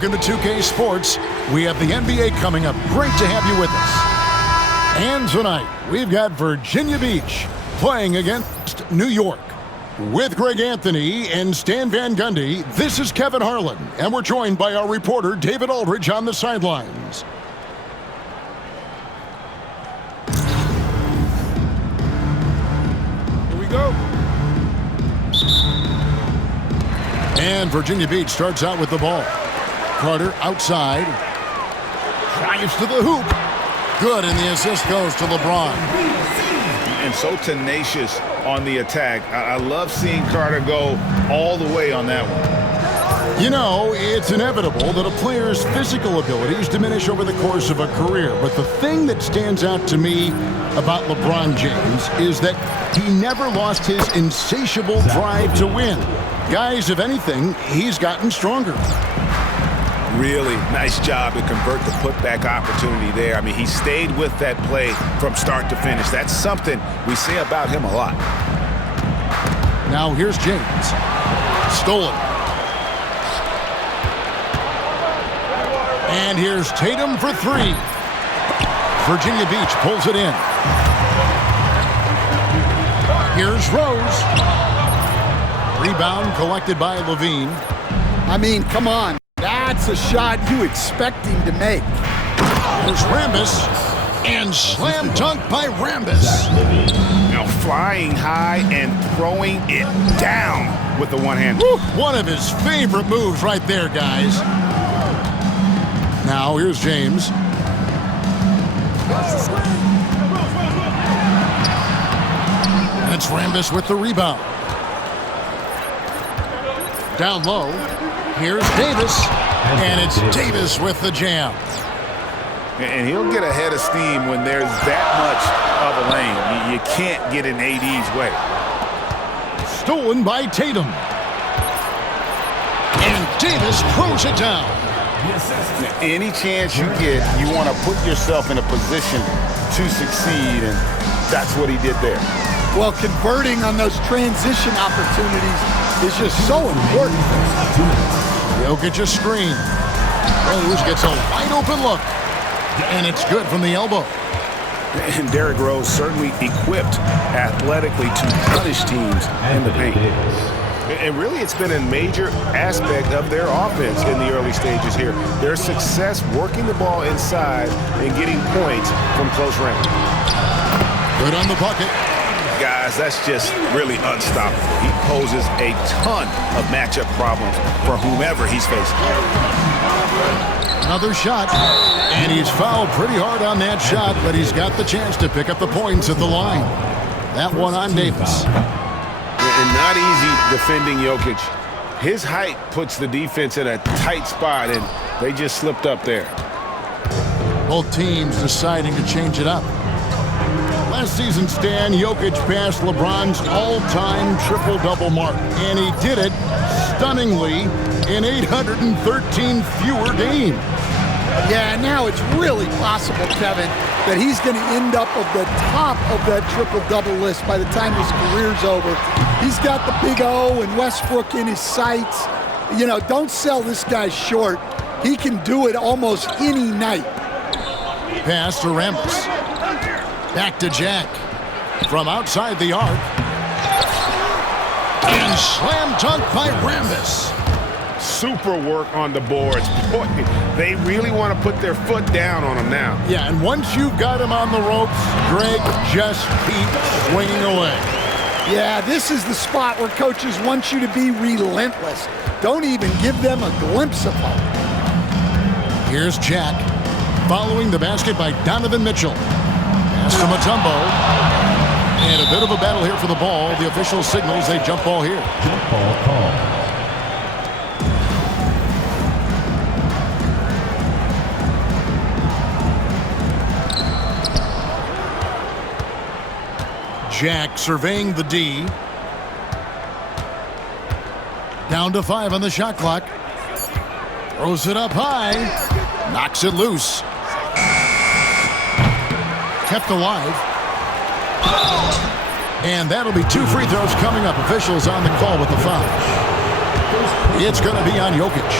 Welcome to 2K Sports. We have the NBA coming up. Great to have you with us. And tonight, we've got Virginia Beach playing against New York. With Greg Anthony and Stan Van Gundy, this is Kevin Harlan, and we're joined by our reporter, David Aldridge, on the sidelines. Here we go. And Virginia Beach starts out with the ball. Carter outside. Drives to the hoop. Good, and the assist goes to LeBron. And so tenacious on the attack. I love seeing Carter go all the way on that one. You know, it's inevitable that a player's physical abilities diminish over the course of a career. But the thing that stands out to me about LeBron James is that he never lost his insatiable drive to win. Guys, if anything, he's gotten stronger. Really nice job to convert the putback opportunity there. I mean, he stayed with that play from start to finish. That's something we say about him a lot. Now here's James. Stolen. And here's Tatum for three. Virginia Beach pulls it in. Here's Rose. Rebound collected by Levine. I mean, come on. That's a shot you expect him to make. There's Rambis. And slam dunk by Rambis. Now flying high and throwing it down with the one hand. One of his favorite moves right there, guys. Now here's James. And it's Rambis with the rebound. Down low. Here's Davis, and it's Davis with the jam. And he'll get ahead of steam when there's that much of a lane. You can't get in AD's way. Stolen by Tatum. And Davis throws it down. Now, any chance you get, you want to put yourself in a position to succeed, and that's what he did there. Well, converting on those transition opportunities is just so important. Jokic a screen. Rose gets a wide open look. And it's good from the elbow. And Derrick Rose certainly equipped athletically to punish teams in the paint. And really, it's been a major aspect of their offense in the early stages here. Their success working the ball inside and getting points from close range. Good on the bucket. Guys, that's just really unstoppable. He poses a ton of matchup problems for whomever he's facing. Another shot, and he's fouled pretty hard on that shot, but he's got the chance to pick up the points at the line. That one on Davis. And not easy defending Jokic. His height puts the defense in a tight spot, and they just slipped up there. Both teams deciding to change it up. Last season, Stan, Jokic passed LeBron's all-time triple-double mark, and he did it stunningly in 813 fewer games. Yeah, now it's really possible, Kevin, that he's going to end up at the top of that triple-double list by the time his career's over. He's got the big O and Westbrook in his sights. You know, don't sell this guy short. He can do it almost any night. Pass to Rambis. Back to Jack. From outside the arc. And slam dunk by Rambis. Super work on the boards. Boy, they really want to put their foot down on him now. Yeah, and once you've got him on the ropes, Greg, just keep swinging away. Yeah, this is the spot where coaches want you to be relentless. Don't even give them a glimpse of hope. Here's Jack. Following the basket by Donovan Mitchell. Pass to Mutombo. And a bit of a battle here for the ball. The official signals a jump ball here. Jump ball call. Jack surveying the D. Down to 5 on the shot clock. Throws it up high. Knocks it loose. Kept alive. And that'll be 2 free throws coming up. Officials on the call with the foul. It's going to be on Jokic.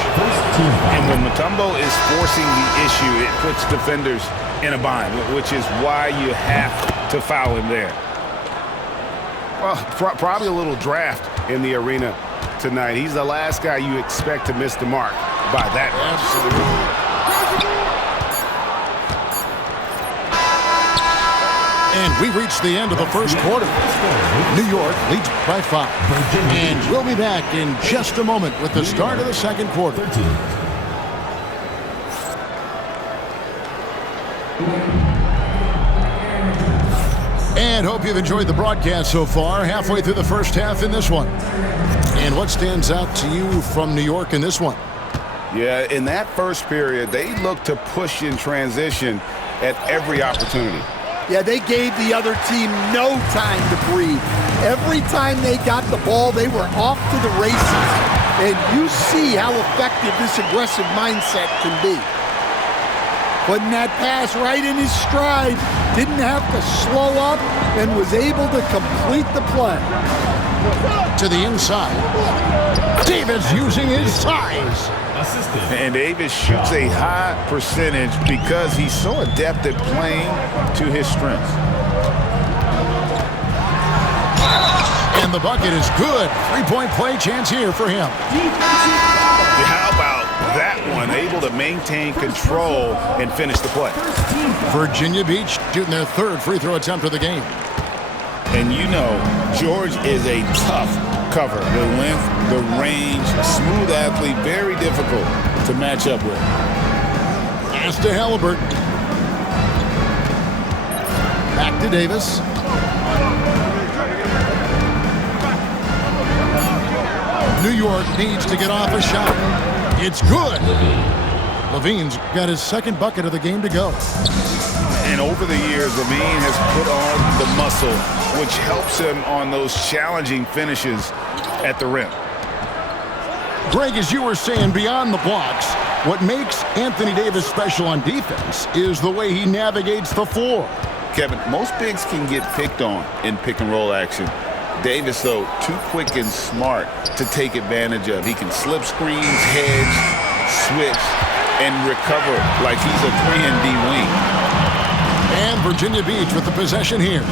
And when Mutombo is forcing the issue, it puts defenders in a bind, which is why you have to foul him there. Well, probably a little draft in the arena tonight. He's the last guy you expect to miss the mark by that much. And we reached the end of the first quarter. New York leads by 5. And we'll be back in just a moment with the start of the second quarter. And hope you've enjoyed the broadcast so far, halfway through the first half in this one. And what stands out to you from New York in this one? Yeah, in that first period, they looked to push in transition at every opportunity. Yeah, they gave the other team no time to breathe. Every time they got the ball, they were off to the races. And you see how effective this aggressive mindset can be. Putting that pass right in his stride, didn't have to slow up, and was able to complete the play. To the inside. Davis using his size. And Davis shoots a high percentage because he's so adept at playing to his strengths. And the bucket is good. 3-point play chance here for him. How about that one? Able to maintain control and finish the play. Virginia Beach shooting their third free throw attempt of the game. And you know, George is a tough cover. The length, the range, smooth athlete, very difficult to match up with. Pass to Halliburton. Back to Davis. New York needs to get off a shot. It's good. Levine's got his second bucket of the game to go. And over the years, Levine has put on the muscle, which helps him on those challenging finishes at the rim. Greg, as you were saying, beyond the blocks, what makes Anthony Davis special on defense is the way he navigates the floor. Kevin, most bigs can get picked on in pick-and-roll action. Davis, though, too quick and smart to take advantage of. He can slip screens, hedge, switch, and recover like he's a 3-and-D wing. And Virginia Beach with the possession here.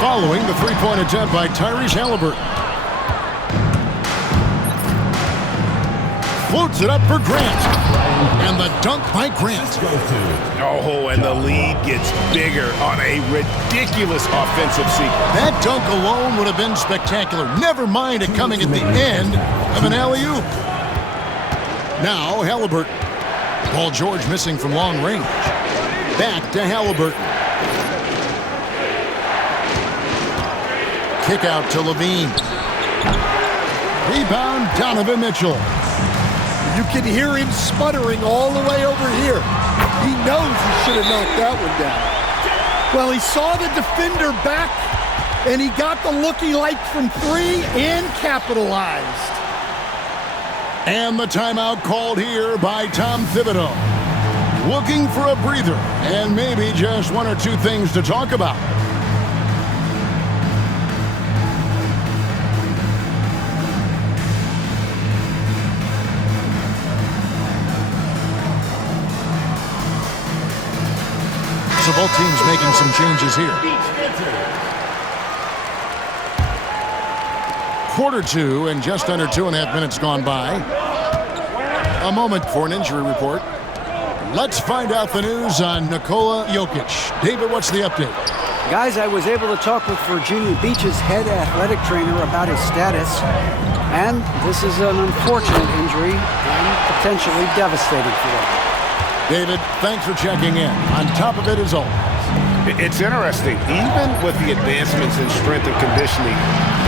Following the three-point attempt by Tyrese Halliburton. Floats it up for Grant. And the dunk by Grant. Oh, and the lead gets bigger on a ridiculous offensive sequence. That dunk alone would have been spectacular. Never mind it coming at the end of an alley-oop. Now Halliburton. Paul George missing from long range. Back to Halliburton. Kick out to Levine. Rebound, Donovan Mitchell. You can hear him sputtering all the way over here. He knows he should have knocked that one down. Well, he saw the defender back, and he got the look he liked from 3 and capitalized. And the timeout called here by Tom Thibodeau. Looking for a breather and maybe just one or two things to talk about. So both teams making some changes here. Quarter 2 and just under 2.5 minutes gone by. A moment for an injury report. Let's find out the news on Nikola Jokic. David, what's the update? Guys, I was able to talk with Virginia Beach's head athletic trainer about his status, and this is an unfortunate injury and potentially devastating for them. David, thanks for checking in. On top of it, as always. It's interesting. Even with the advancements in strength and conditioning,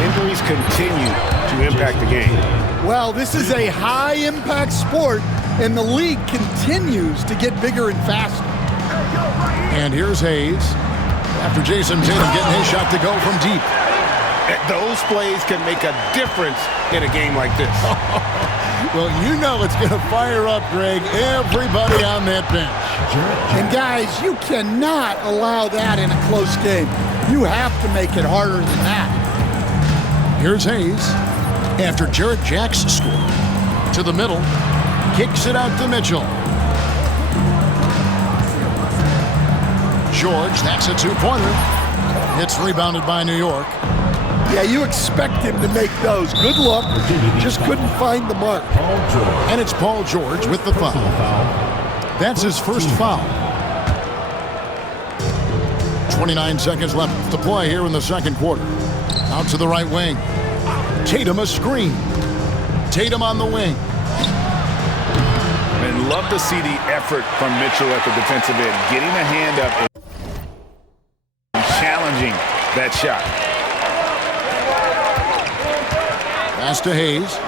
injuries continue to impact the game. Well, this is a high-impact sport, and the league continues to get bigger and faster. And here's Hayes. After Jason Tatum getting his shot to go from deep. Those plays can make a difference in a game like this. Well, you know it's going to fire up, Greg, everybody on that bench. And guys, you cannot allow that in a close game. You have to make it harder than that. Here's Hayes. After Jarrett Jack's score. To the middle. Kicks it out to Mitchell. George, that's a two-pointer. It's rebounded by New York. Yeah, you expect him to make those. Good luck. Just couldn't find the mark. And it's Paul George with the foul. That's his first foul. 29 seconds left to play here in the second quarter. Out to the right wing. Tatum a screen. Tatum on the wing. And love to see the effort from Mitchell at the defensive end. Getting a hand up and challenging that shot. Pass to Hayes.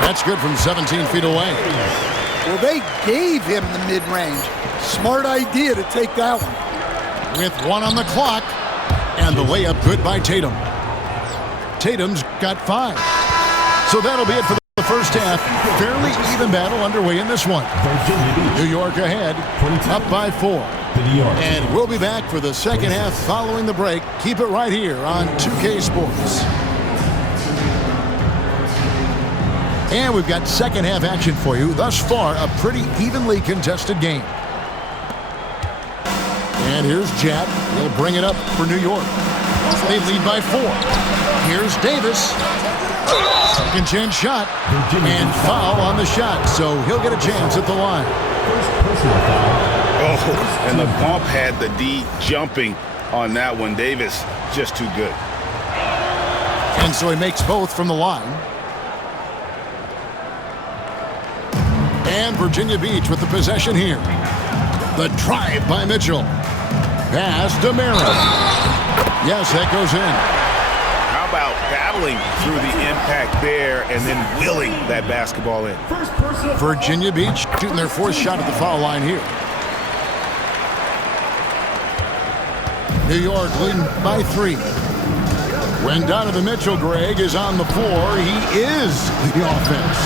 That's good from 17 feet away. Well, they gave him the mid-range. Smart idea to take that one. With 1 on the clock. And the layup good by Tatum. Tatum's got 5. So that'll be it for the first half. Fairly even battle underway in this one. New York ahead, up by 4. And we'll be back for the second half following the break. Keep it right here on 2K Sports. And we've got second half action for you. Thus far, a pretty evenly contested game. And here's Jack. He'll bring it up for New York. They lead by 4. Here's Davis. Second chance shot. And foul on the shot. So he'll get a chance at the line. Oh, and the bump had the D jumping on that one. Davis just too good. And so he makes both from the line. And Virginia Beach with the possession here. The drive by Mitchell. Pass to Merritt. Yes, that goes in. How about battling through the impact there and then willing that basketball in? Virginia Beach shooting their 4th shot at the foul line here. New York leading by 3. When Donovan Mitchell, Greg, is on the floor, he is the offense.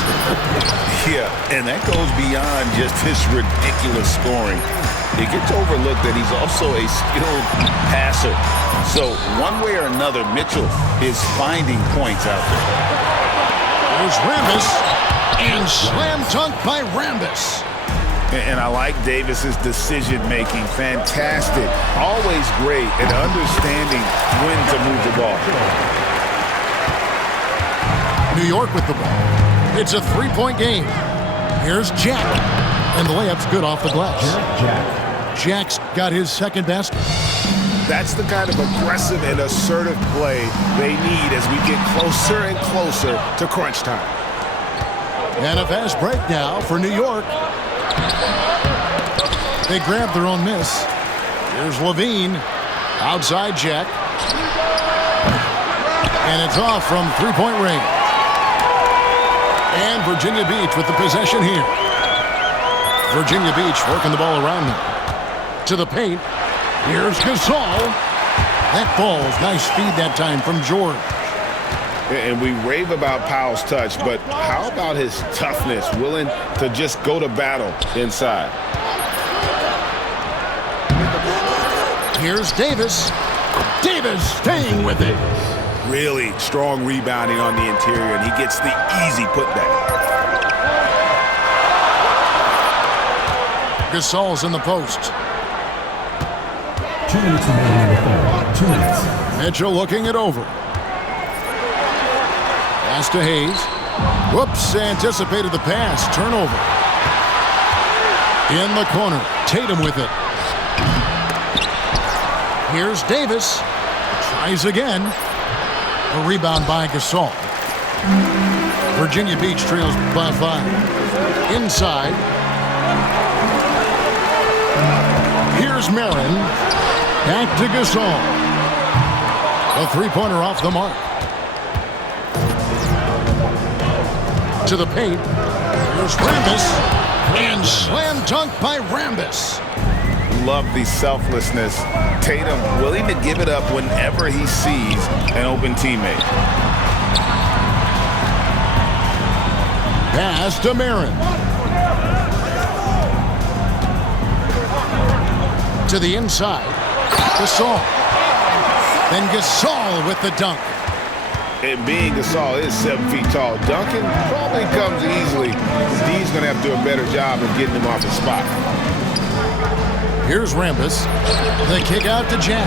Yeah, and that goes beyond just his ridiculous scoring. It gets overlooked that he's also a skilled passer. So one way or another, Mitchell is finding points out there. There's Rambis, and slam dunk by Rambis. And I like Davis's decision-making. Fantastic. Always great at understanding when to move the ball. New York with the ball. It's a 3-point game. Here's Jack. And the layup's good off the glass. Jack's got his second basket. That's the kind of aggressive and assertive play they need as we get closer and closer to crunch time. And a fast break now for New York. They grab their own miss. Here's Levine. Outside Jack. And it's off from three-point range. And Virginia Beach with the possession here. Virginia Beach working the ball around them. To the paint. Here's Gasol. That falls. Nice feed that time from George. And we rave about Powell's touch, but how about his toughness, willing to just go to battle inside? Here's Davis. Davis staying with it. Really strong rebounding on the interior, and he gets the easy putback. Gasol's in the post. 2 minutes remaining in the third. 2 minutes. Mitchell looking it over. Pass to Hayes. Whoops, anticipated the pass. Turnover. In the corner. Tatum with it. Here's Davis. Tries again. A rebound by Gasol. Virginia Beach trails by 5. Inside. Here's Marin. Back to Gasol. A three-pointer off the mark. To the paint. Here's Rambis. And slam dunk by Rambis. Love the selflessness. Tatum willing to give it up whenever he sees an open teammate. Pass to Marin. To the inside. Gasol. Then Gasol with the dunk. And being Gasol is 7 feet tall, dunking probably comes easily. D's going to have to do a better job of getting him off his spot. Here's Rambis. The kick out to Jack.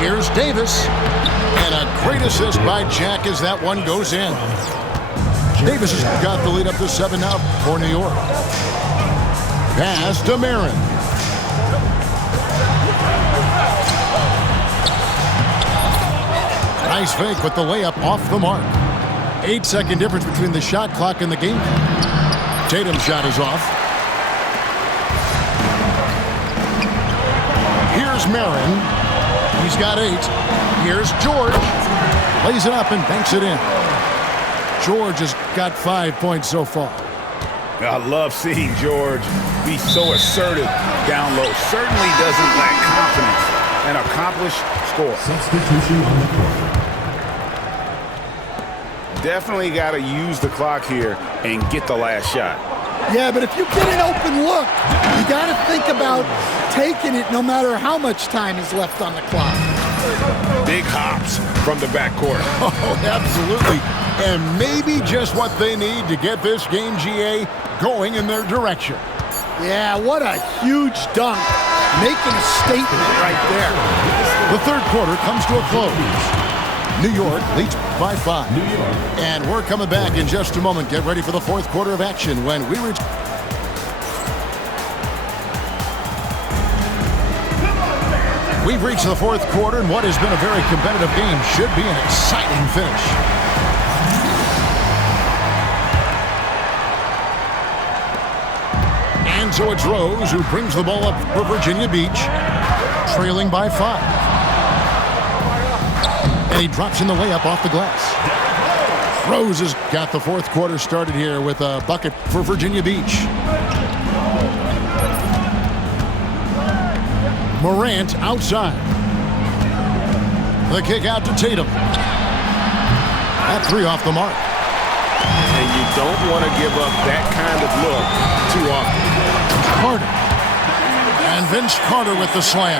Here's Davis. And a great assist by Jack as that one goes in. Davis has got the lead up to 7 now for New York. Pass to Marin. Nice fake with the layup off the mark. 8-second difference between the shot clock and the game clock. Tatum's shot is off. Here's Marin. He's got 8. Here's George. Lays it up and banks it in. George has got 5 points so far. I love seeing George be so assertive down low. Certainly doesn't lack confidence. An accomplished score. Substitution on the court. Definitely got to use the clock here and get the last shot. Yeah, but if you get an open look, you got to think about taking it no matter how much time is left on the clock. Big hops from the backcourt. Oh, absolutely. And maybe just what they need to get this game, GA, going in their direction. Yeah, what a huge dunk. Making a statement right there. The third quarter comes to a close. New York leads by 5. New York. And we're coming back in just a moment. Get ready for the fourth quarter of action when we reach. We've reached the fourth quarter, and what has been a very competitive game should be an exciting finish. And so it's Rose who brings the ball up for Virginia Beach, trailing by 5. And he drops in the layup off the glass. Rose has got the fourth quarter started here with a bucket for Virginia Beach. Morant outside. The kick out to Tatum. That 3 off the mark. And you don't want to give up that kind of look too often. Carter. And Vince Carter with the slam.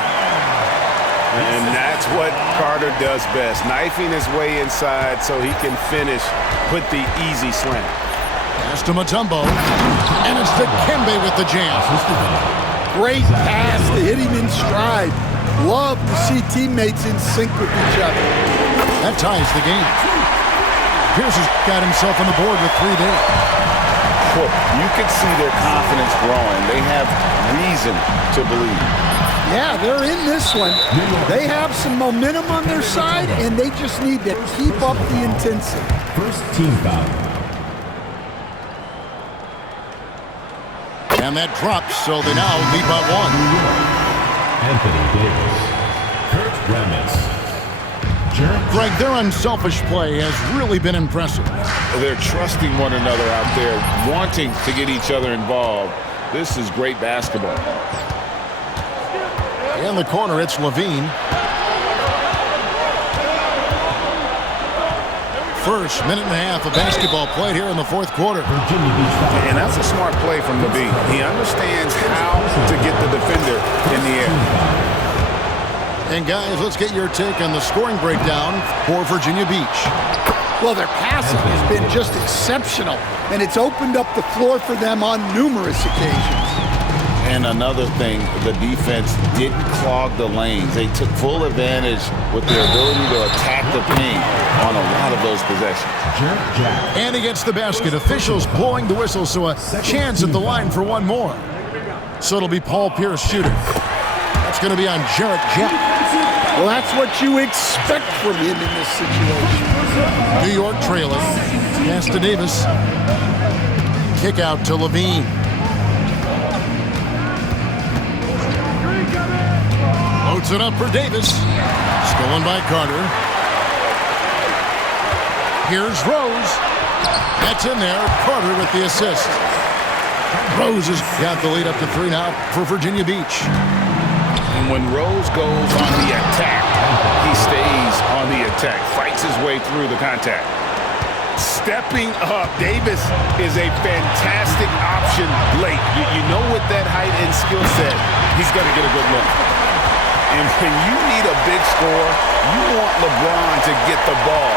And that's what Carter does best, knifing his way inside so he can finish with the easy slam. Pass to Mutombo. And it's to Kembe with the jam. Great pass to hit him in stride. Love to see teammates in sync with each other. That ties the game. Pierce has got himself on the board with 3 there. Well, you can see their confidence growing. They have reason to believe. Yeah, they're in this one. They have some momentum on their side, and they just need to keep up the intensity. First team foul. And that drops, so they now lead by 1. Anthony Davis. Kurt Rambis. Greg, their unselfish play has really been impressive. They're trusting one another out there, wanting to get each other involved. This is great basketball. In the corner, it's Levine. First minute and a half of basketball played here in the fourth quarter. And that's a smart play from Levine. He understands how to get the defender in the air. And guys, let's get your take on the scoring breakdown for Virginia Beach. Well, their passing has been just exceptional, and it's opened up the floor for them on numerous occasions. And another thing, the defense didn't clog the lanes. They took full advantage with their ability to attack the paint on a lot of those possessions. And he gets the basket. Officials blowing the whistle, so a chance at the line for one more. So it'll be Paul Pierce shooting. That's going to be on Jarrett Jack. Well, that's what you expect from him in this situation. New York trailing. Pass to Davis. Kick out to Levine. Loads it up for Davis. Stolen by Carter. Here's Rose. That's in there. Carter with the assist. Rose has got the lead up to 3 now for Virginia Beach. And when Rose goes on the attack, he stays on the attack, fights his way through the contact. Stepping up, Davis is a fantastic option late. You know with that height and skill set, he's going to get a good look. And when you need a big score, you want LeBron to get the ball,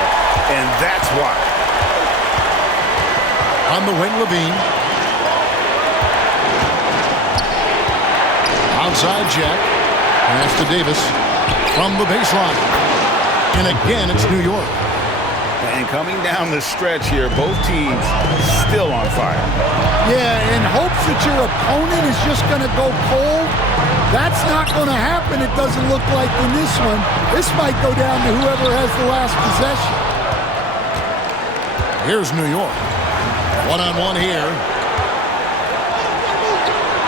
and that's why. On the wing, Levine. Outside Jack. Pass to Davis from the baseline. And again, it's New York. And coming down the stretch here, both teams still on fire. Yeah, in hopes that your opponent is just going to go cold. That's not going to happen, it doesn't look like in this one. This might go down to whoever has the last possession. Here's New York. One-on-one here.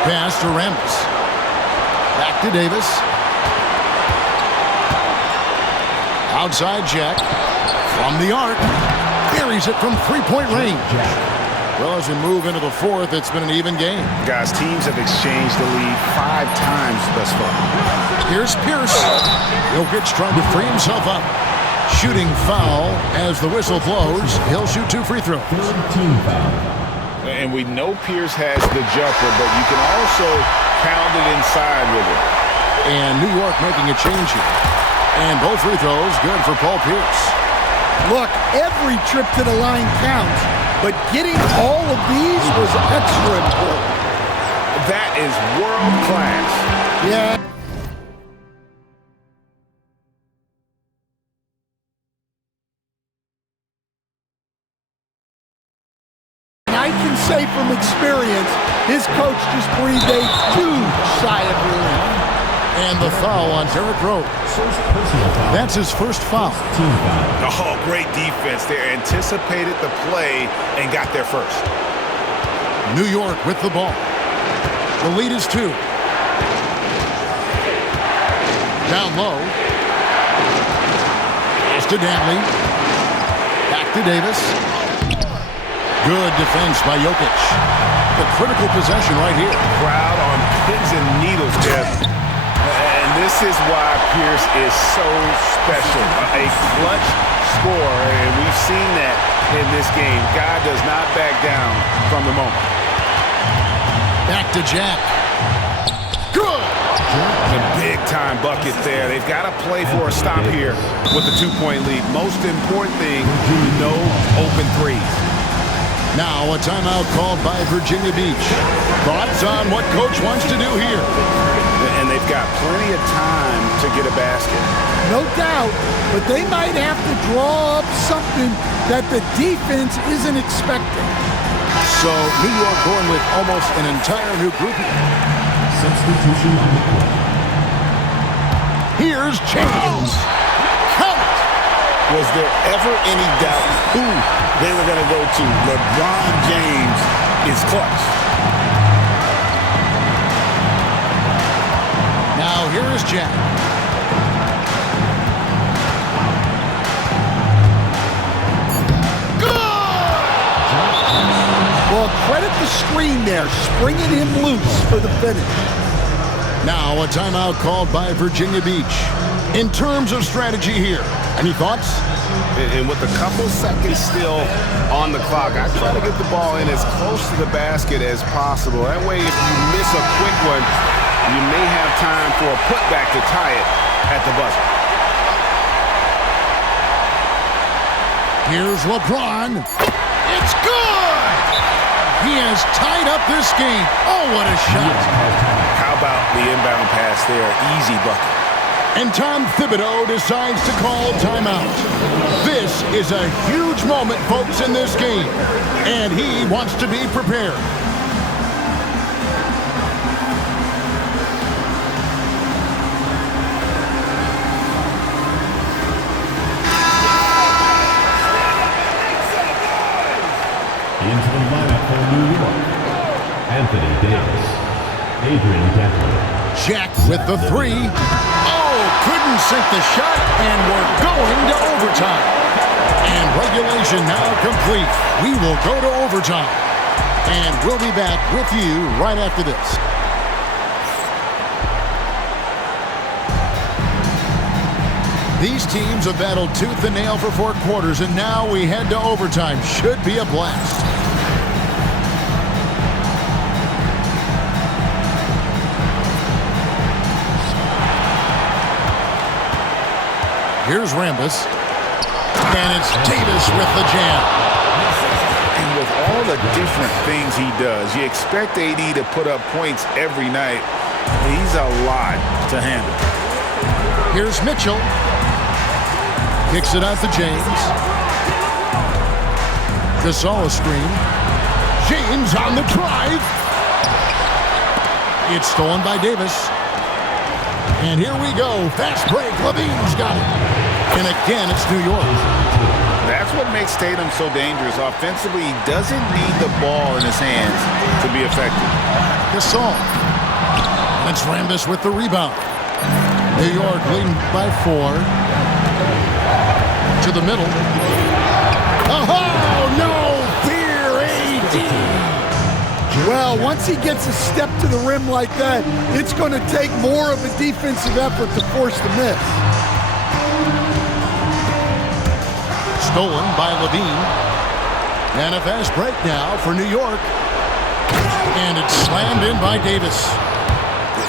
Pass to Ramos. Back to Davis. Outside Jack. From the arc. Buries it from three-point range. Well, as we move into the fourth, it's been an even game. Guys, teams have exchanged the lead 5 times thus far. Here's Pierce. Jokic trying to free himself up. Shooting foul as the whistle blows. He'll shoot 2 free throws. Team foul. And we know Pierce has the jumper, but you can also pound it inside with it. And New York making a change here. And both free throws good for Paul Pierce. Look, every trip to the line counts, but getting all of these was extra important. That is world class. Yeah. And I can say from experience, his coach just breathed a huge sigh of relief. And the foul on Derrick Rose. That's his first foul. Team foul. Oh, great defense. They anticipated the play and got there first. New York with the ball. The lead is 2. Down low. Pass to Dantley. Back to Davis. Good defense by Jokic. The critical possession right here. Crowd on pins and needles, Jeff. And this is why Pierce is so special. A clutch scorer, and we've seen that in this game. Guy does not back down from the moment. Back to Jack. Good. A big-time bucket there. They've got to play for a stop here with a 2-point lead. Most important thing, no open threes. Now a timeout called by Virginia Beach. Thoughts on what coach wants to do here? And they've got plenty of time to get a basket. No doubt, but they might have to draw up something that the defense isn't expecting. So New York going with almost an entire new group. Substitution on the court. Here's James. Count it. Was there ever any doubt who they were going to go to? LeBron James is clutch. Now here is Jack. Well, credit the screen there, springing him loose for the finish. Now a timeout called by Virginia Beach. In terms of strategy here, any thoughts? And with a couple seconds still on the clock, I try to get the ball in as close to the basket as possible. That way, if you miss a quick one, you may have time for a putback to tie it at the buzzer. Here's LeBron. It's good! He has tied up this game. Oh, what a shot. How about the inbound pass there? Easy bucket. And Tom Thibodeau decides to call timeout. This is a huge moment, folks, in this game. And he wants to be prepared. Into the lineup for New York. Anthony Davis. Adrian Dantley. Jack with the 3. Oh, couldn't sink the shot, and we're going to overtime. And regulation now complete. We will go to overtime. And we'll be back with you right after this. These teams have battled tooth and nail for 4 quarters, and now we head to overtime. Should be a blast. Here's Rambis. And it's Davis with the jam. And with all the different things he does, you expect AD to put up points every night. He's a lot to handle. Here's Mitchell. Kicks it out to James. Gasol screen. James on the drive. It's stolen by Davis. And here we go. Fast break. Levine's got it. And again, it's New York. That's what makes Tatum so dangerous. Offensively, he doesn't need the ball in his hands to be effective. Gasol. That's Rambis with the rebound. New York leading by 4. To the middle. Oh, no fear, AD. Well, once he gets a step to the rim like that, it's going to take more of a defensive effort to force the miss. Stolen by Levine. And a fast break now for New York. And it's slammed in by Davis.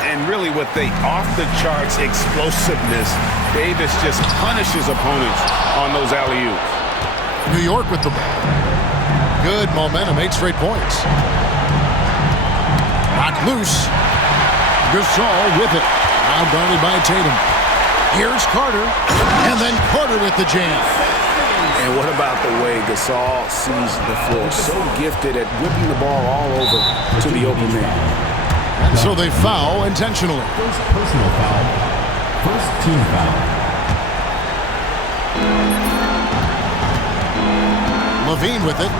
And really with the off-the-charts explosiveness, Davis just punishes opponents on those alley-oops. New York with the ball. Good momentum, 8 straight points. Knocked loose. Gasol with it. Now guarded by Tatum. Here's Carter. And then Carter with the jam. And what about the way Gasol sees the floor? So gifted at whipping the ball all over to the open man. And so they foul intentionally. First personal foul. First team foul. Levine with it.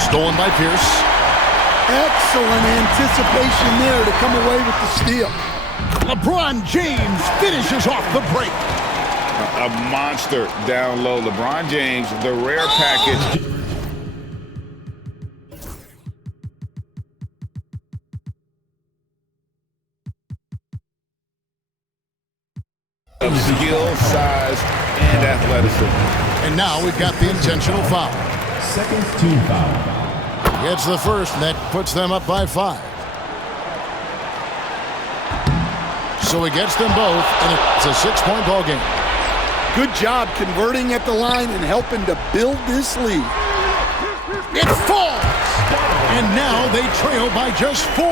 Stolen by Pierce. Excellent anticipation there to come away with the steal. LeBron James finishes off the break. A monster down low. LeBron James, the rare package. Of skill, size, and athleticism. And now we've got the intentional foul. Second team foul. Gets the first, and that puts them up by 5. So he gets them both, and it's a 6-point ball game. Good job converting at the line and helping to build this lead. It falls! And now they trail by just 4.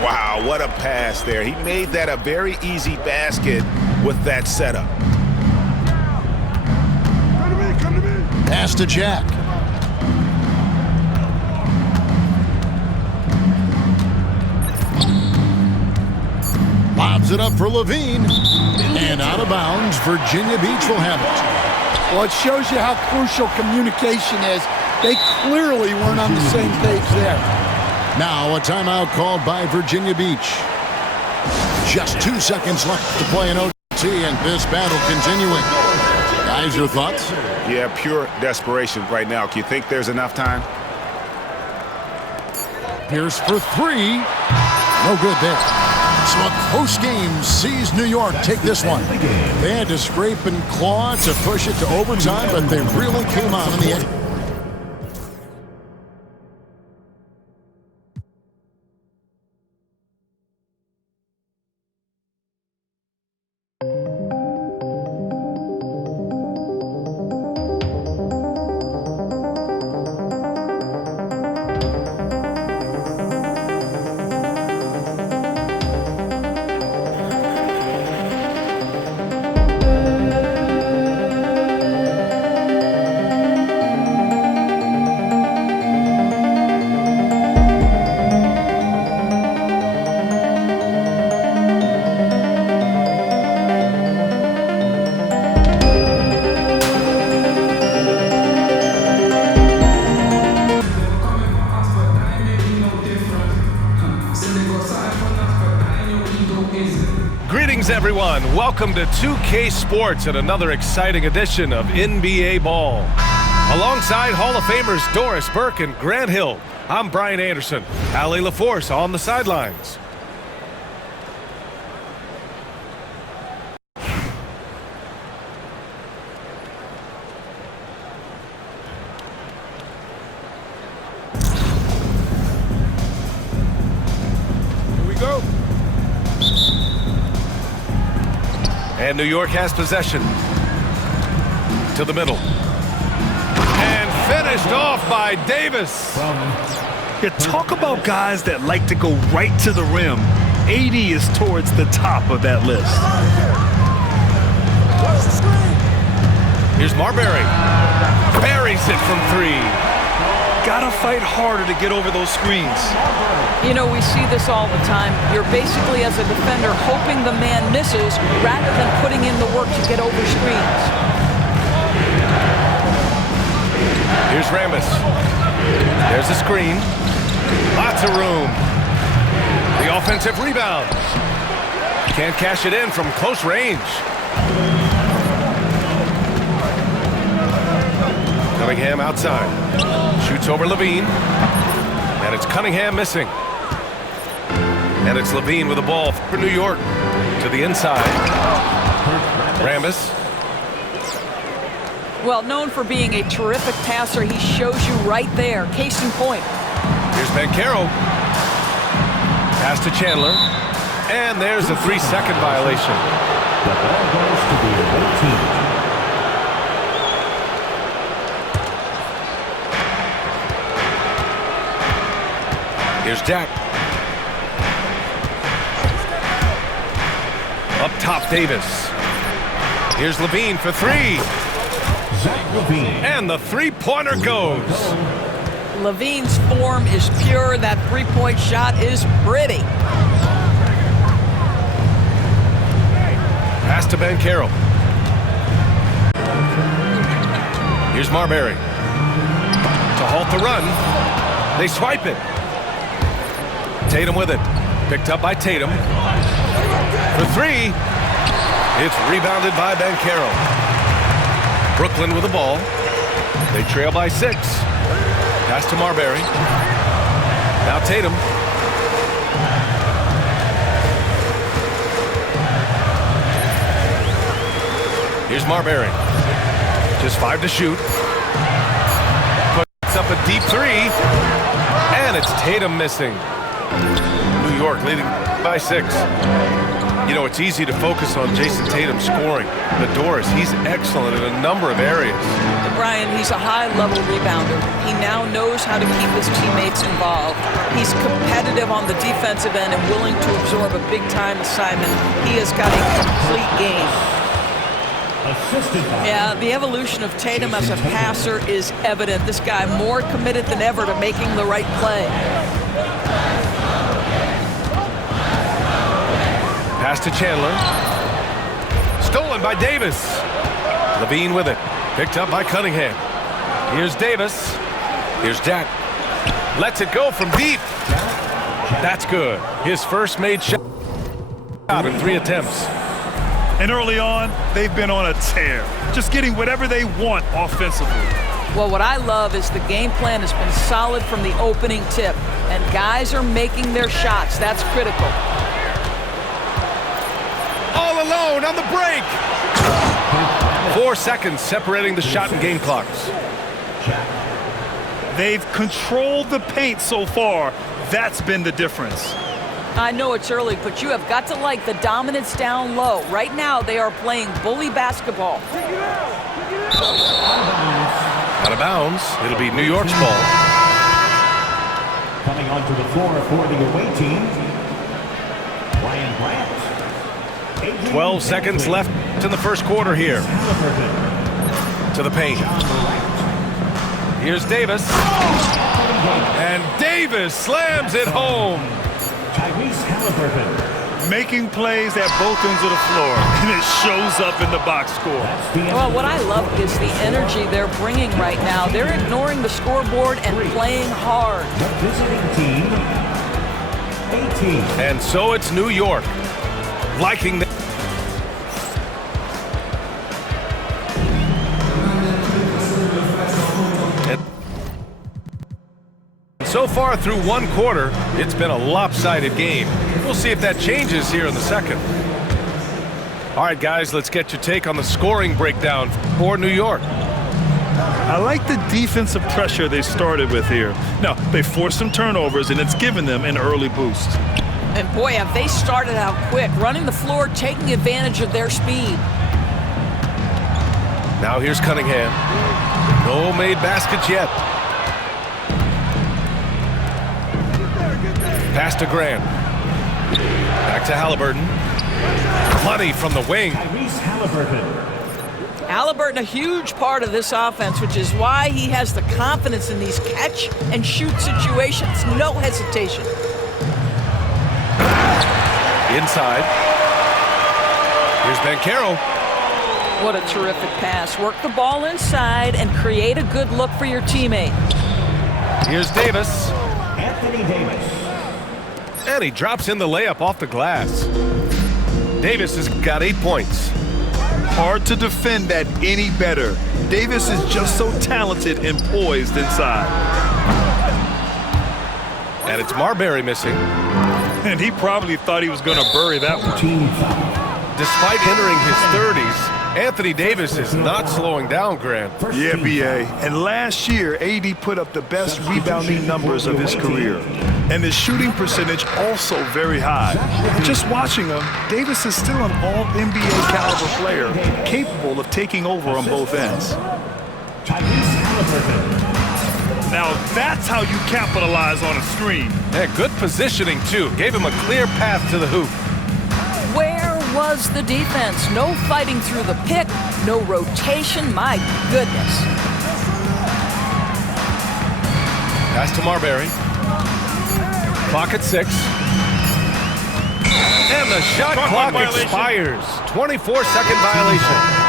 Wow, what a pass there. He made that a very easy basket with that setup. Pass to Jack. Lobs it up for Levine. And out of bounds, Virginia Beach will have it. Well, it shows you how crucial communication is. They clearly weren't on the same page there. Now a timeout called by Virginia Beach. Just 2 seconds left to play in OT, and this battle continuing. Guys, your thoughts? Yeah, pure desperation right now. Do you think there's enough time? Pierce for 3. No good there. So a close game sees New York take this one. They had to scrape and claw to push it to overtime, but they really came on in the end. Greetings, everyone. Welcome to 2K Sports and another exciting edition of NBA Ball. Alongside Hall of Famers Doris Burke and Grant Hill, I'm Brian Anderson. Allie LaForce on the sidelines. And New York has possession. To the middle. And finished off by Davis. Yeah, talk about guys that like to go right to the rim. 80 is towards the top of that list. Here's Marbury. Buries it from 3. Gotta fight harder to get over those screens. You know, we see this all the time. You're basically, as a defender, hoping the man misses rather than putting in the work to get over screens. Here's Rambis. There's a screen. Lots of room. The offensive rebound. Can't cash it in from close range. Cunningham outside. Shoots over Levine. And it's Cunningham missing. And it's Levine with the ball for New York. To the inside. Rambis. Well, known for being a terrific passer, he shows you right there. Case in point. Here's Banchero. Pass to Chandler. And there's a 3-second violation. The ball goes to the away team. Here's Jack. Up top, Davis. Here's Levine for 3. And the three-pointer goes. Levine's form is pure. That three-point shot is pretty. Pass to Banchero. Here's Marbury. To halt the run. They swipe it. Tatum with it. Picked up by Tatum. For 3. It's rebounded by Banchero. Brooklyn with the ball. They trail by 6. Pass to Marbury. Now Tatum. Here's Marbury. Just 5 to shoot. Puts up a deep 3. And it's Tatum missing. New York leading by 6. You know, it's easy to focus on Jason Tatum scoring. The doors, he's excellent in a number of areas. Brian, he's a high-level rebounder. He now knows how to keep his teammates involved. He's competitive on the defensive end and willing to absorb a big-time assignment. He has got a complete game. Yeah, the evolution of Tatum as a passer is evident. This guy more committed than ever to making the right play. Pass to Chandler. Stolen by Davis. Levine with it. Picked up by Cunningham. Here's Davis. Here's Jack. Lets it go from deep. That's good. His first made shot out in 3 attempts. And early on, they've been on a tear. Just getting whatever they want offensively. Well, what I love is the game plan has been solid from the opening tip. And guys are making their shots. That's critical. All alone on the break. 4 seconds separating the shot and game clocks. They've controlled the paint so far. That's been the difference. I know it's early, but you have got to like the dominance down low. Right now, they are playing bully basketball. Out of bounds. It'll be New York's ball. Coming onto the floor for the away team, Ryan Grant. 12 seconds left in the first quarter here. To the paint. Here's Davis. And Davis slams it home. Making plays at both ends of the floor, and it shows up in the box score. Well, what I love is the energy they're bringing right now. They're ignoring the scoreboard and playing hard. The visiting team, 18. And so it's New York. Liking the so far through 1 quarter, it's been a lopsided game. We'll see if that changes here in the second. All right, guys, let's get your take on the scoring breakdown for New York. I like the defensive pressure they started with here. Now, they forced some turnovers, and it's given them an early boost. And boy, have they started out quick, running the floor, taking advantage of their speed. Now here's Cunningham. No made baskets yet. Pass to Grant. Back to Halliburton. Money from the wing. Halliburton, a huge part of this offense, which is why he has the confidence in these catch-and-shoot situations. No hesitation. Inside. Here's Banchero. What a terrific pass. Work the ball inside and create a good look for your teammate. Here's Davis. Anthony Davis. And he drops in the layup off the glass. Davis has got 8 points. Hard to defend that any better. Davis is just so talented and poised inside. And it's Marbury missing. And he probably thought he was going to bury that one. Despite entering his 30s, Anthony Davis is not slowing down, Grant. Yeah, B.A. And last year, AD put up the best rebounding numbers of his career. And his shooting percentage also very high. And just watching him, Davis is still an all-NBA caliber player, capable of taking over on both ends. Now that's how you capitalize on a screen. Yeah, good positioning, too. Gave him a clear path to the hoop. Where was the defense? No fighting through the pick, no rotation. My goodness. Pass to Marbury. Clock at 6. And the shot clock expires. 24-second violation.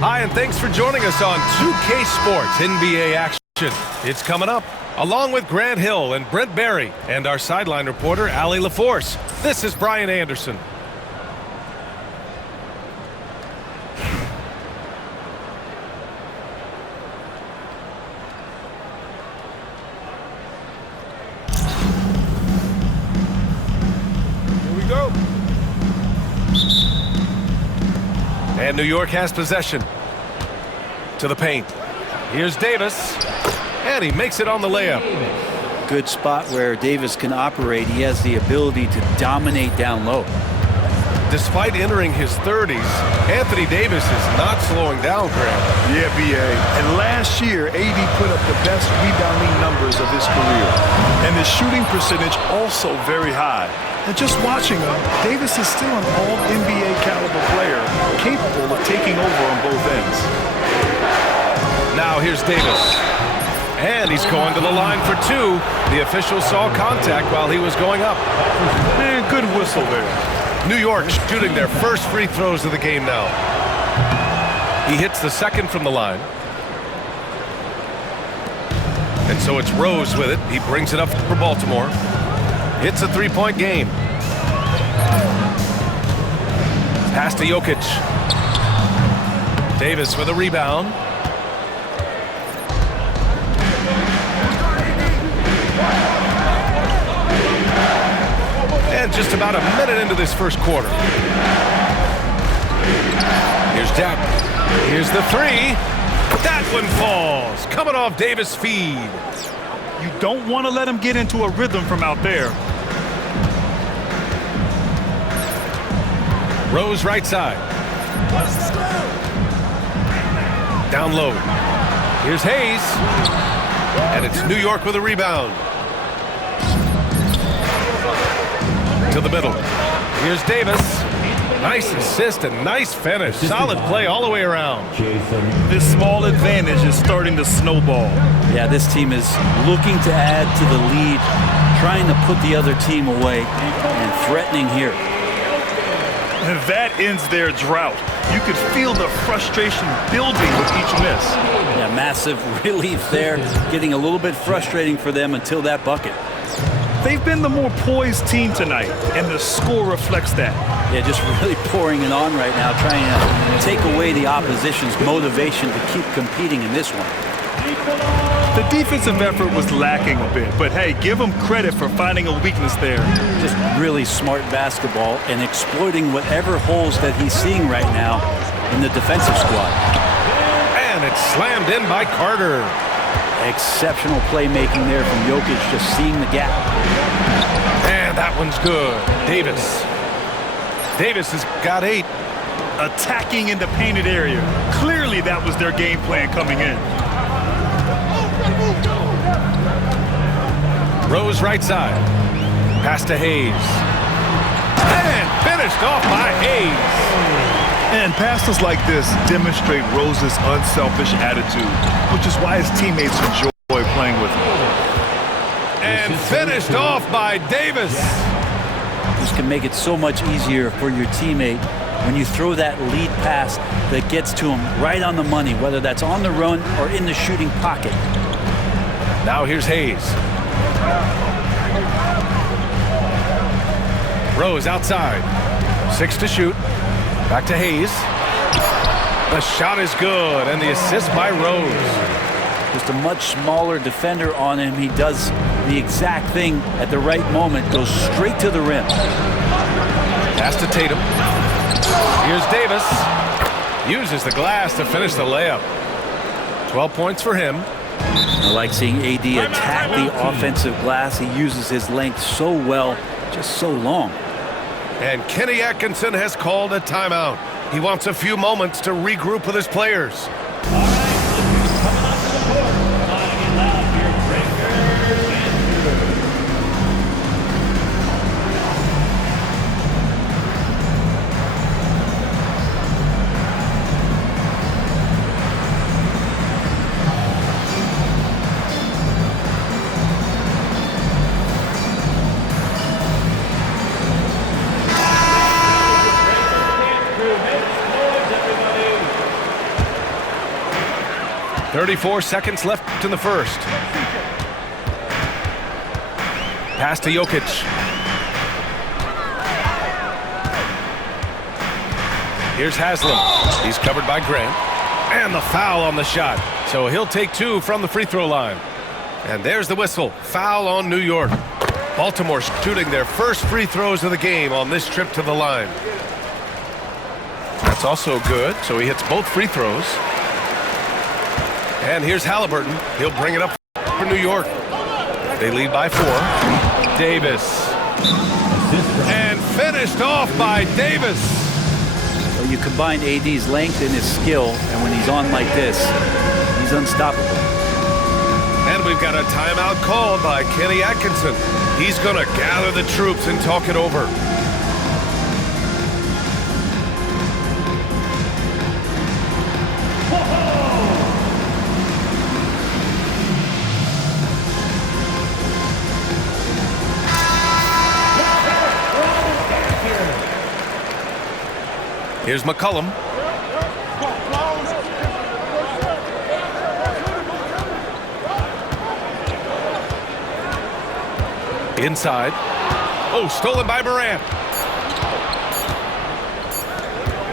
Hi, and thanks for joining us on 2K Sports NBA action. It's coming up, along with Grant Hill and Brent Barry and our sideline reporter, Allie LaForce. This is Brian Anderson. Here we go. And New York has possession. To the paint. Here's Davis. And he makes it on the layup. Good spot where Davis can operate. He has the ability to dominate down low. Despite entering his 30s, Anthony Davis is not slowing down, Grant. Yeah, B.A. And last year, AD put up the best rebounding numbers of his career. And his shooting percentage also very high. And just watching him, Davis is still an all-NBA caliber player, capable of taking over on both ends. Now here's Davis. And he's going to the line for 2. The official saw contact while he was going up. And good whistle there. New York shooting their first free throws of the game now. He hits the second from the line. And so it's Rose with it. He brings it up for Baltimore. It's a three-point game. Pass to Jokic. Davis with a rebound. And just about a minute into this first quarter. Here's Depp. Here's the 3. That one falls. Coming off Davis' feed. You don't want to let him get into a rhythm from out there. Rose right side. Down low. Here's Hayes. And it's New York with a rebound. to the middle. Here's Davis. Nice assist and nice finish. Solid play all the way around. This small advantage is starting to snowball. Yeah, this team is looking to add to the lead, trying to put the other team away, and threatening here. And that ends their drought. You could feel the frustration building with each miss. Yeah, massive relief there. Getting a little bit frustrating for them until that bucket. They've been the more poised team tonight, and the score reflects that. Yeah, just really pouring it on right now, trying to take away the opposition's motivation to keep competing in this one. The defensive effort was lacking a bit, but hey, give them credit for finding a weakness there. Just really smart basketball and exploiting whatever holes that he's seeing right now in the defensive squad. And it's slammed in by Carter. Exceptional playmaking there from Jokic, just seeing the gap. And that one's good. Davis. Davis has got 8. Attacking in the painted area. Clearly that was their game plan coming in. Rose right side. Pass to Hayes. And finished off by Hayes. And passes like this demonstrate Rose's unselfish attitude, which is why his teammates enjoy playing with him. And finished off by Davis. This can make it so much easier for your teammate when you throw that lead pass that gets to him right on the money, whether that's on the run or in the shooting pocket. Now here's Hayes. Rose outside. 6 to shoot. Back to Hayes. The shot is good, and the assist by Rose. Just a much smaller defender on him. He does the exact thing at the right moment, goes straight to the rim. Pass to Tatum. Here's Davis. Uses the glass to finish the layup. 12 points for him. I like seeing AD attack the offensive glass. He uses his length so well, just so long. And Kenny Atkinson has called a timeout. He wants a few moments to regroup with his players. 34 seconds left in the first. Pass to Jokic. Here's Haslam. He's covered by Grant. And the foul on the shot. So he'll take 2 from the free throw line. And there's the whistle. Foul on New York. Baltimore shooting their first free throws of the game on this trip to the line. That's also good. So he hits both free throws. And here's Halliburton. He'll bring it up for New York. They lead by 4. Davis. And finished off by Davis. Well, you combine AD's length and his skill, and when he's on like this, he's unstoppable. And we've got a timeout called by Kenny Atkinson. He's going to gather the troops and talk it over. Here's McCollum. Inside. Oh, stolen by Morant.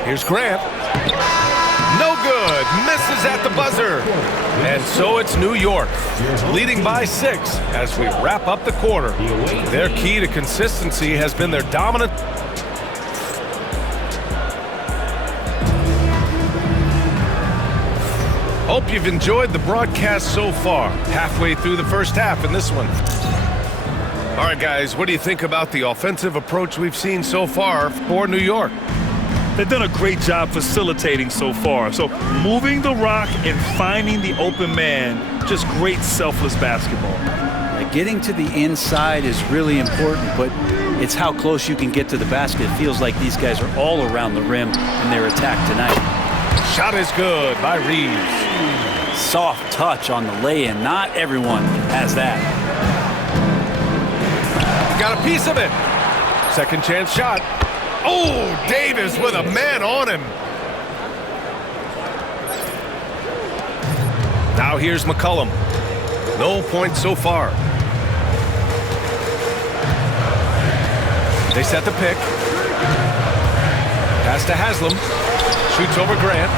Here's Grant. No good. Misses at the buzzer. And so it's New York, leading by 6 as we wrap up the quarter. Their key to consistency has been their dominant. Hope you've enjoyed the broadcast so far. Halfway through the first half in this one. All right, guys, what do you think about the offensive approach we've seen so far for New York? They've done a great job facilitating so far. So moving the rock and finding the open man, just great selfless basketball. Getting to the inside is really important, but It's how close you can get to the basket. It feels like these guys are all around the rim in their attack tonight. Shot is good by Reeves. Soft touch on the lay-in. Not everyone has that. Got a piece of it. Second chance shot. Oh, Davis with a man on him. Now here's McCollum. No points so far. They set the pick. Pass to Haslam. Shoots over Grant.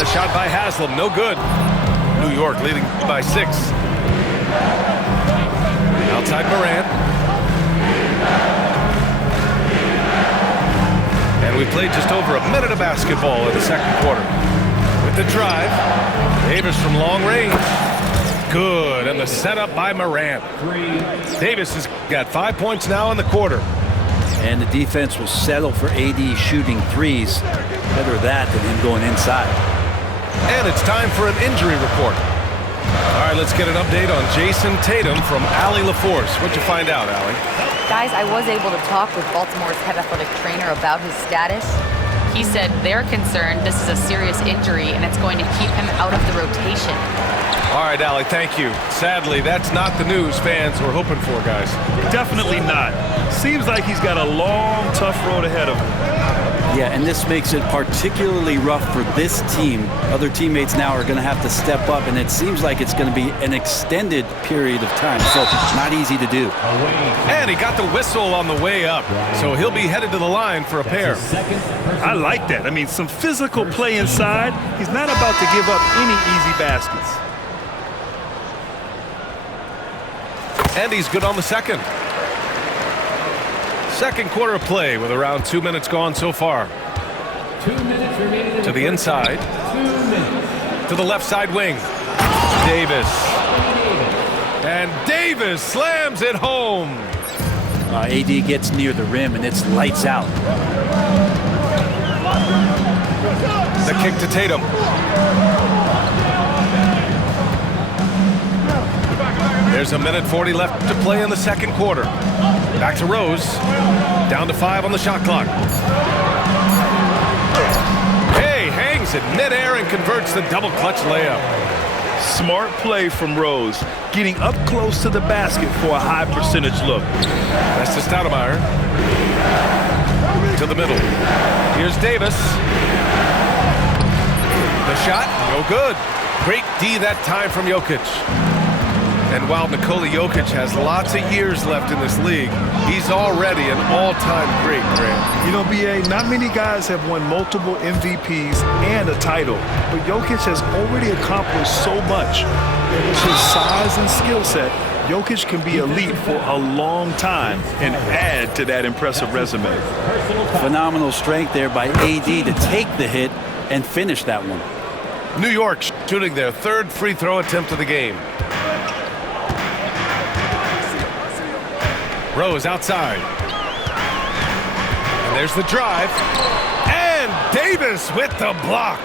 The shot by Haslam, no good. New York leading by 6. Outside Morant. And we played just over a minute of basketball in the second quarter. With the drive, Davis from long range. Good, and the setup by Morant. Davis has got 5 points now in the quarter. And the defense will settle for AD shooting threes. Better that than him going inside. And it's time for an injury report. All right, let's get an update on Jason Tatum from Allie LaForce. What'd you find out, Allie? Guys, I was able to talk with Baltimore's head athletic trainer about his status. He said they're concerned this is a serious injury and it's going to keep him out of the rotation. All right, Allie, thank you. Sadly, that's not the news fans were hoping for, guys. Definitely not. Seems like he's got a long, tough road ahead of him. Yeah, and this makes it particularly rough for this team. Other teammates now are going to have to step up, and it seems like it's going to be an extended period of time, so not easy to do. And he got the whistle on the way up, so he'll be headed to the line for a pair. I like that. I mean, some physical play inside. He's not about to give up any easy baskets. And he's good on the second. Second quarter of play with around 2 minutes gone so far. 2 minutes remaining. To the inside. 2 minutes. To the left side wing. Davis. And Davis slams it home. AD gets near the rim, and it's lights out. The kick to Tatum. There's a minute 40 left to play in the second quarter. Back to Rose. Down to 5 on the shot clock. Hey, hangs it midair and converts the double clutch layup. Smart play from Rose, getting up close to the basket for a high percentage look. That's to Stoudemire. To the middle. Here's Davis. The shot, no good. Great D that time from Jokic. And while Nikola Jokic has lots of years left in this league, he's already an all-time great, Grant. You know, B.A., not many guys have won multiple MVPs and a title, but Jokic has already accomplished so much. And with his size and skill set, Jokic can be elite for a long time and add to that impressive resume. Phenomenal strength there by AD to take the hit and finish that one. New York shooting their third free throw attempt of the game. Rose outside. And there's the drive. And Davis with the block.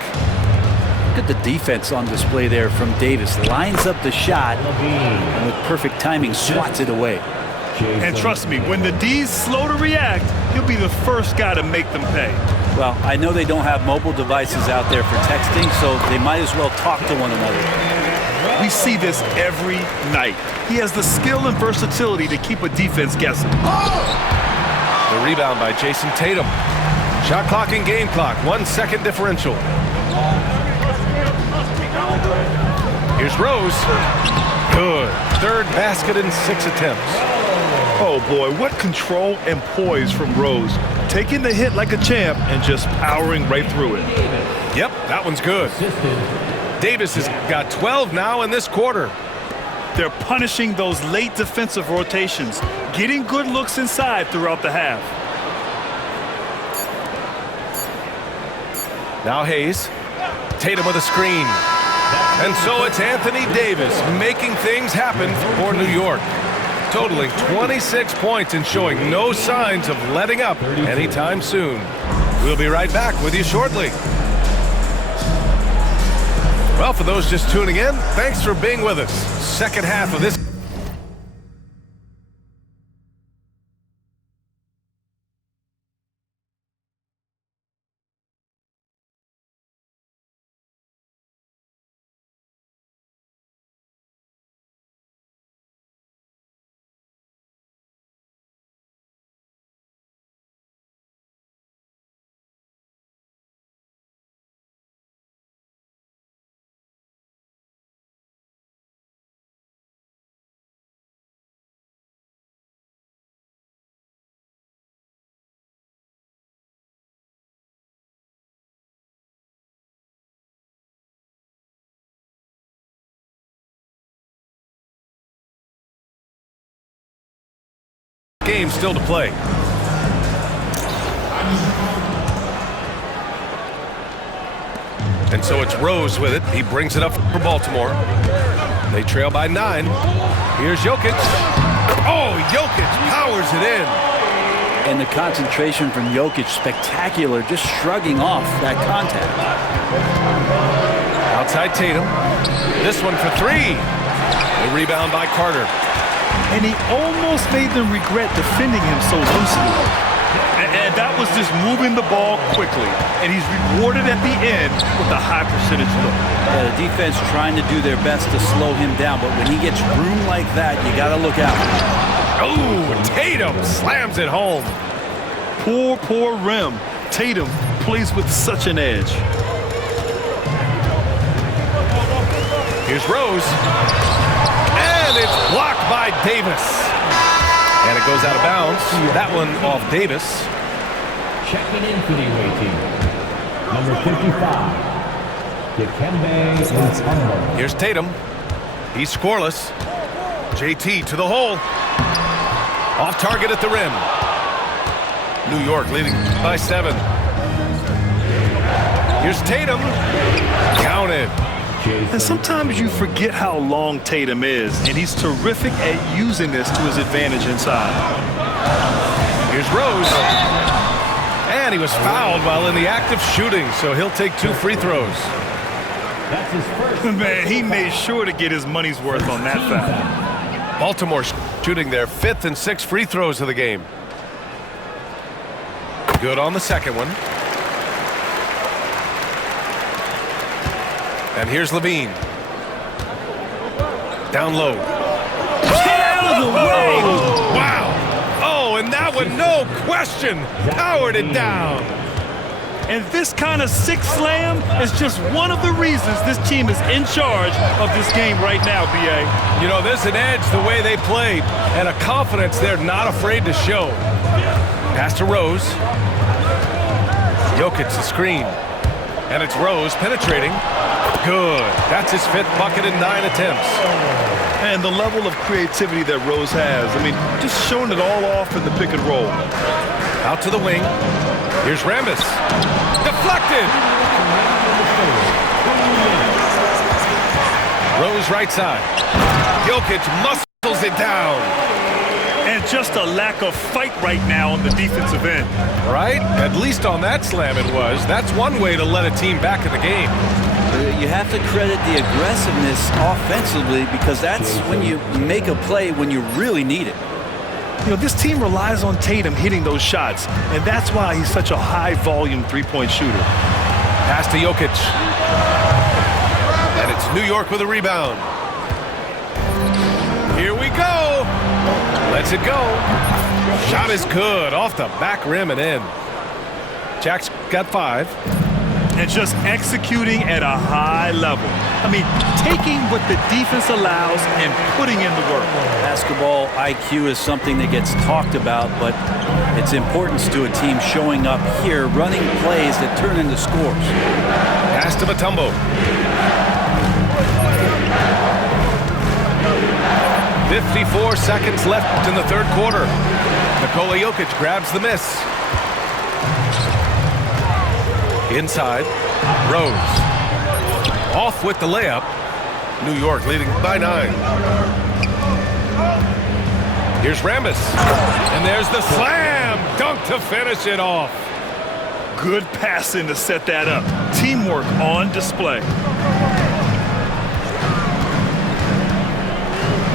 Look at the defense on display there from Davis. Lines up the shot and with perfect timing swats it away. And trust me, when the D's slow to react, he'll be the first guy to make them pay. Well, I know they don't have mobile devices out there for texting, so they might as well talk to one another. We see this every night. He has the skill and versatility to keep a defense guessing. The rebound by Jason Tatum. Shot clock and game clock, 1 second differential. Here's Rose. Good. Third basket in 6 attempts. Oh boy, what control and poise from Rose. Taking the hit like a champ and just powering right through it. Yep, that one's good. Davis has got 12 now in this quarter. They're punishing those late defensive rotations, getting good looks inside throughout the half. Now Hayes. Tatum with a screen. And so it's Anthony Davis making things happen for New York. Totaling 26 points and showing no signs of letting up anytime soon. We'll be right back with you shortly. Well, for those just tuning in, thanks for being with us. Second half of this game still to play. And so it's Rose with it. He brings it up for Baltimore. They trail by 9. Here's Jokic. Oh, Jokic powers it in. And the concentration from Jokic, spectacular, just shrugging off that contact. Outside Tatum. This one for 3. The rebound by Carter. And he almost made them regret defending him so loosely. And that was just moving the ball quickly. And he's rewarded at the end with a high percentage look. Yeah, the defense trying to do their best to slow him down, but when he gets room like that, you got to look out. Oh, Tatum slams it home. Poor rim. Tatum plays with such an edge. Here's Rose. And it's blocked by Davis. And it goes out of bounds. That one off Davis. Checking in for the away team. Number 55, Dikembe Mutombo. Here's Tatum. He's scoreless. JT to the hole. Off target at the rim. New York leading by 7. Here's Tatum. Counted. And sometimes you forget how long Tatum is, and he's terrific at using this to his advantage inside. Here's Rose. And he was fouled while in the act of shooting, so he'll take 2 free throws. That's his first. Man, he made sure to get his money's worth on that foul. Baltimore shooting their 5th and 6th free throws of the game. Good on the second one. And here's Levine. Down low. Get out of the way! Wow! Oh, and that one, no question, powered it down. And this kind of sick slam is just one of the reasons this team is in charge of this game right now, B.A. You know, there's an edge the way they play and a confidence they're not afraid to show. Pass to Rose. Jokic the screen. And it's Rose penetrating. Good. That's his 5th bucket in 9 attempts. And the level of creativity that Rose has, I mean, just showing it all off in the pick and roll. Out to the wing. Here's Rambis. Deflected. Rose right side. Jokic muscles it down. And just a lack of fight right now on the defensive end. Right? At least on that slam it was. That's one way to let a team back in the game. You have to credit the aggressiveness offensively because that's when you make a play when you really need it. You know, this team relies on Tatum hitting those shots, and that's why he's such a high-volume three-point shooter. Pass to Jokic. And it's New York with a rebound. Here we go. Lets it go. Shot is good. Off the back rim and in. Jack's got 5. And just executing at a high level. I mean, taking what the defense allows and putting in the work. Basketball IQ is something that gets talked about, but its importance to a team showing up here, running plays that turn into scores. Pass to Mutombo. 54 seconds left in the 3rd quarter. Nikola Jokic grabs the miss. Inside, Rose. Off with the layup. New York leading by 9. Here's Rambis. And there's the slam dunk to finish it off. Good passing to set that up. Teamwork on display.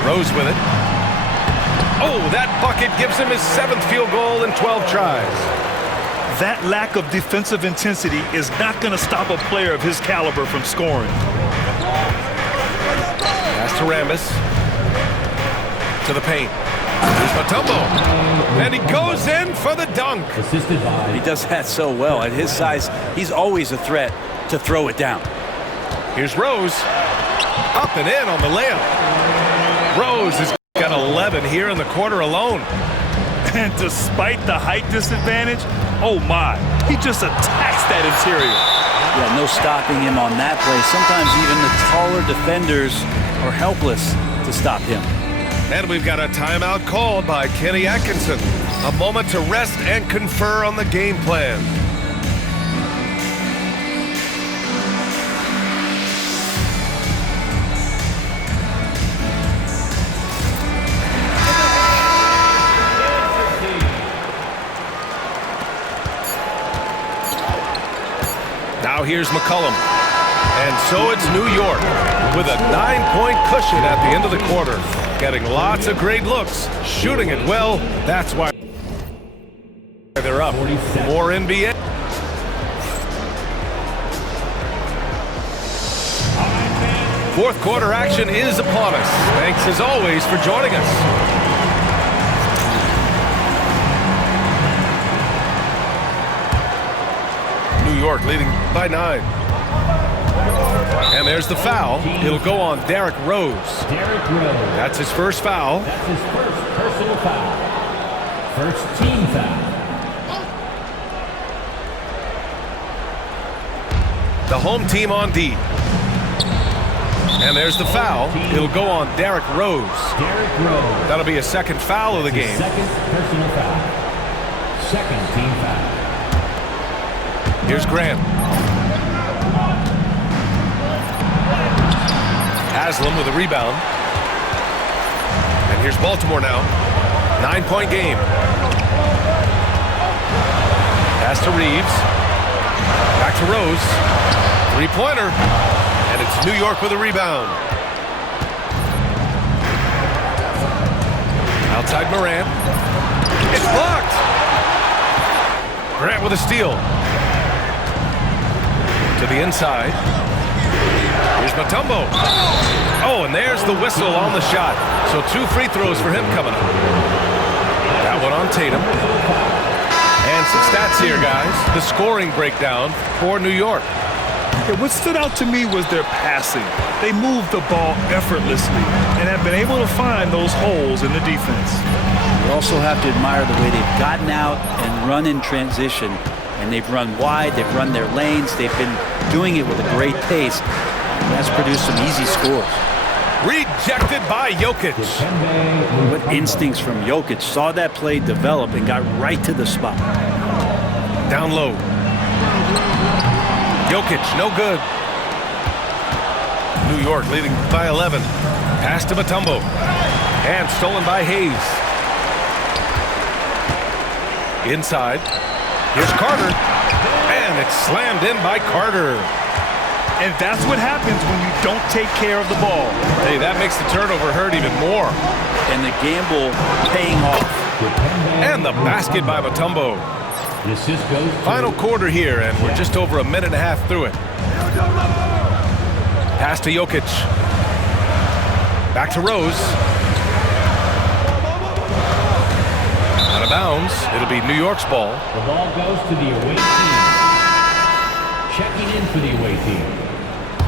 Rose with it. Oh, that bucket gives him his 7th field goal in 12 tries. That lack of defensive intensity is not going to stop a player of his caliber from scoring. Pass to Rambis. To the paint. Here's Mutombo. And he goes in for the dunk. He does that so well. At his size, he's always a threat to throw it down. Here's Rose. Up and in on the layup. Rose has got 11 here in the quarter alone. And despite the height disadvantage, oh my, he just attacks that interior. Yeah, no stopping him on that play. Sometimes even the taller defenders are helpless to stop him. And we've got a timeout called by Kenny Atkinson. A moment to rest and confer on the game plan. Now here's McCollum. And so it's New York with a 9-point cushion at the end of the quarter. Getting lots of great looks, shooting it well. That's why they're up. More NBA. Fourth quarter action is upon us. Thanks as always for joining us. New York leading by 9. And there's the foul. It'll go on Derrick Rose. That's his first foul. That's his first personal foul. First team foul. The home team on D. And there's the foul. It'll go on Derrick Rose. That'll be a second foul of the game. Second personal foul. Second team foul. Here's Grant. Haslam with a rebound. And here's Baltimore now. 9-point game. Pass to Reeves. Back to Rose. Three-pointer. And it's New York with a rebound. Outside Morant. It's blocked. Grant with a steal. To the inside. Here's Mutombo. Oh, and there's the whistle on the shot. So 2 free throws for him coming up. That one on Tatum. And some stats here, guys. The scoring breakdown for New York. Yeah, what stood out to me was their passing. They moved the ball effortlessly and have been able to find those holes in the defense. You also have to admire the way they've gotten out and run in transition. And they've run wide, they've run their lanes, they've been doing it with a great pace. And that's produced some easy scores. Rejected by Jokic. What instincts from Jokic. Saw that play develop and got right to the spot. Down low. Jokic, no good. New York leading by 11. Pass to Mutombo. And stolen by Hayes. Inside. Here's Carter. And it's slammed in by Carter. And that's what happens when you don't take care of the ball. Hey, that makes the turnover hurt even more. And the gamble paying off. And the basket by Mutombo. Final quarter here, and we're just over a minute and a half through it. Pass to Jokic. Back to Rose. Out of bounds. It'll be New York's ball. The ball goes to the away team. Checking in for the away team.